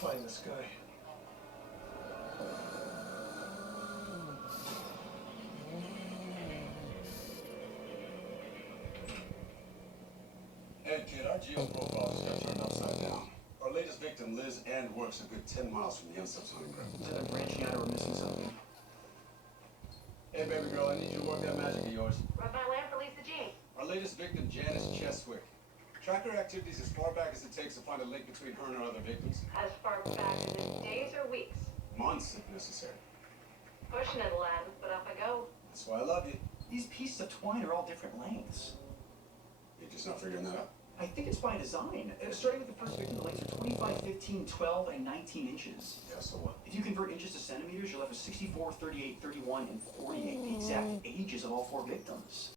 find this guy. Hey kid, our geoprofile just got turned upside down. Our latest victim lives and works a good 10 miles from the Unsub's hunting ground. Is that branching out or we're missing something? Hey baby girl, I need you to work that magic of yours. Rub my lamp, release the genie. Our latest victim, Janice Cheswick. Track her activities as far back as it takes to find a link between her and her other victims. As far back as in days or weeks. Months if necessary. Pushing it, lad, but up I go. That's why I love you. These pieces of twine are all different lengths. You're just not figuring that out? I think it's by design. Starting with the first victim, the lengths are 25, 15, 12, and 19 inches. Yeah, so what? If you convert inches to centimeters, you're left with 64, 38, 31, and 48, the exact ages of all 4 victims.